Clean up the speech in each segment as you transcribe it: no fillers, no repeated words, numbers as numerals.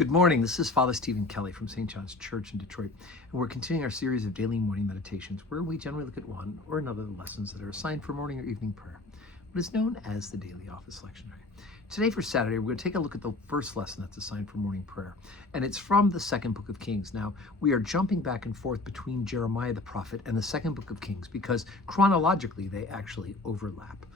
Good morning. This is Father Stephen Kelly from St. John's Church in Detroit, and we're continuing our series of daily morning meditations where we generally look at one or another of the lessons that are assigned for morning or evening prayer, what is known as the daily office lectionary. Today for Saturday, we're going to take a look at the first lesson that's assigned for morning prayer, and it's from the second book of Kings. Now, we are jumping back and forth between Jeremiah the prophet and the second book of Kings because chronologically they actually overlap.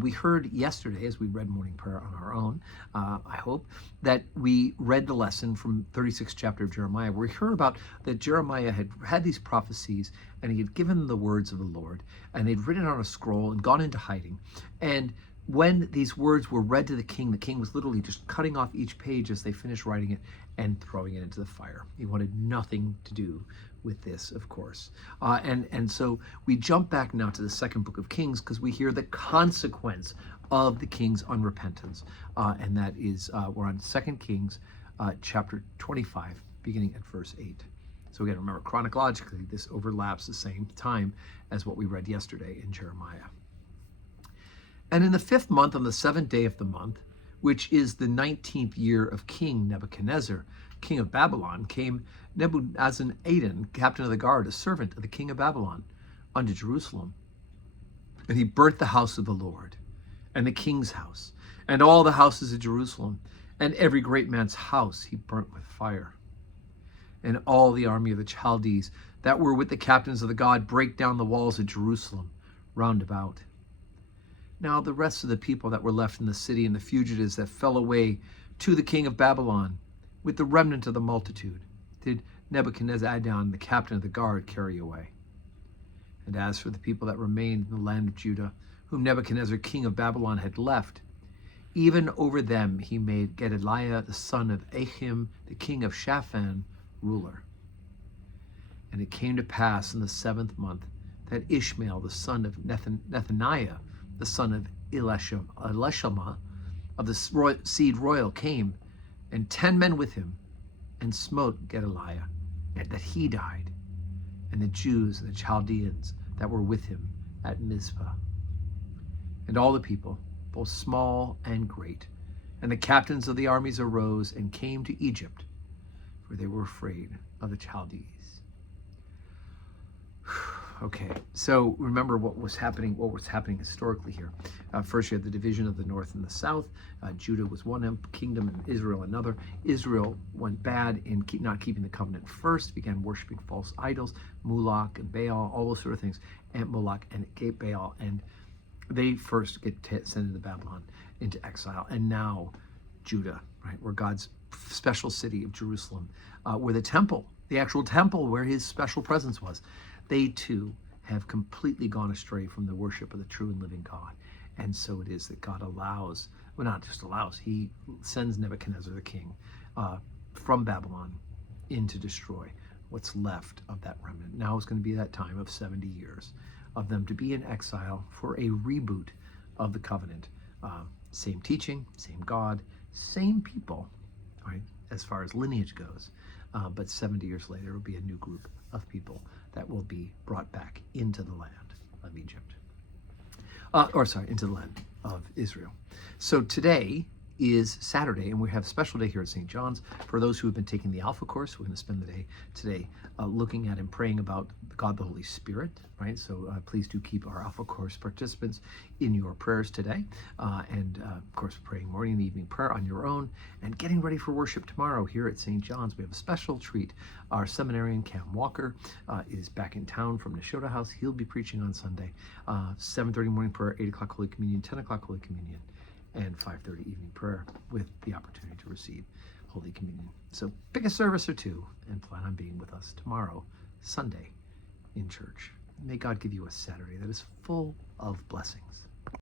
We heard yesterday, as we read morning prayer on our own, I hope, that we read the lesson from 36th chapter of Jeremiah, where we heard about that Jeremiah had these prophecies and he had given the words of the Lord, and they'd written it on a scroll and gone into hiding. And when these words were read to the king was literally just cutting off each page as they finished writing it and throwing it into the fire. He wanted nothing to do with this, of course. And so we jump back now to the second book of Kings because we hear the consequence of the king's unrepentance. And that is, we're on 2 Kings chapter 25, beginning at verse 8. So again, remember, chronologically, this overlaps the same time as what we read yesterday in Jeremiah. And in the 5th month, on the 7th day of the month, which is the 19th year of King Nebuchadnezzar, king of Babylon, came Nebuzaradan, captain of the guard, a servant of the king of Babylon, unto Jerusalem. And he burnt the house of the Lord, and the king's house, and all the houses of Jerusalem, and every great man's house he burnt with fire. And all the army of the Chaldees that were with the captains of the guard brake down the walls of Jerusalem round about. Now the rest of the people that were left in the city and the fugitives that fell away to the king of Babylon, with the remnant of the multitude, did Nebuzaradan, the captain of the guard, carry away. And as for the people that remained in the land of Judah, whom Nebuchadnezzar, king of Babylon, had left, even over them he made Gedaliah, the son of Achim, the king of Shaphan, ruler. And it came to pass in the 7th month that Ishmael, the son of Nethaniah, the son of Elishama, of the seed royal, came, and 10 men with him, and smote Gedaliah, and that he died, and the Jews and the Chaldeans that were with him at Mizpah. And all the people, both small and great, and the captains of the armies arose and came to Egypt, for they were afraid of the Chaldees. Okay, so remember what was happening historically here. First, you had the division of the north and the south. Judah was one kingdom and Israel another. Israel went bad in not keeping the covenant first, began worshiping false idols, Moloch and Baal, all those sort of things, and Moloch and Baal. And they first get sent into Babylon, into exile. And now Judah, right, where God's special city of Jerusalem, where the temple, the actual temple where his special presence was, they too have completely gone astray from the worship of the true and living God. And so it is that God allows, well, not just allows, he sends Nebuchadnezzar the king from Babylon in to destroy what's left of that remnant. Now is going to be that time of 70 years of them to be in exile for a reboot of the covenant. Same teaching, same God, same people, right, as far as lineage goes. But 70 years later, it will be a new group of people that will be brought back into the land of Egypt. Into the land of Israel. So today is Saturday, and we have a special day here at St. John's. For those who have been taking the Alpha course, we're going to spend the day today looking at and praying about God the Holy Spirit, right? So please do keep our Alpha course participants in your prayers today. And of course, praying morning and evening prayer on your own, and getting ready for worship tomorrow here at St. John's. We have a special treat. Our seminarian, Cam Walker, is back in town from Nashotah House. He'll be preaching on Sunday. 7:30 morning prayer, 8 o'clock Holy Communion, 10 o'clock Holy Communion, and 5:30 evening prayer with the opportunity to receive Holy Communion. So pick a service or two and plan on being with us tomorrow, Sunday, in church. May God give you a Saturday that is full of blessings.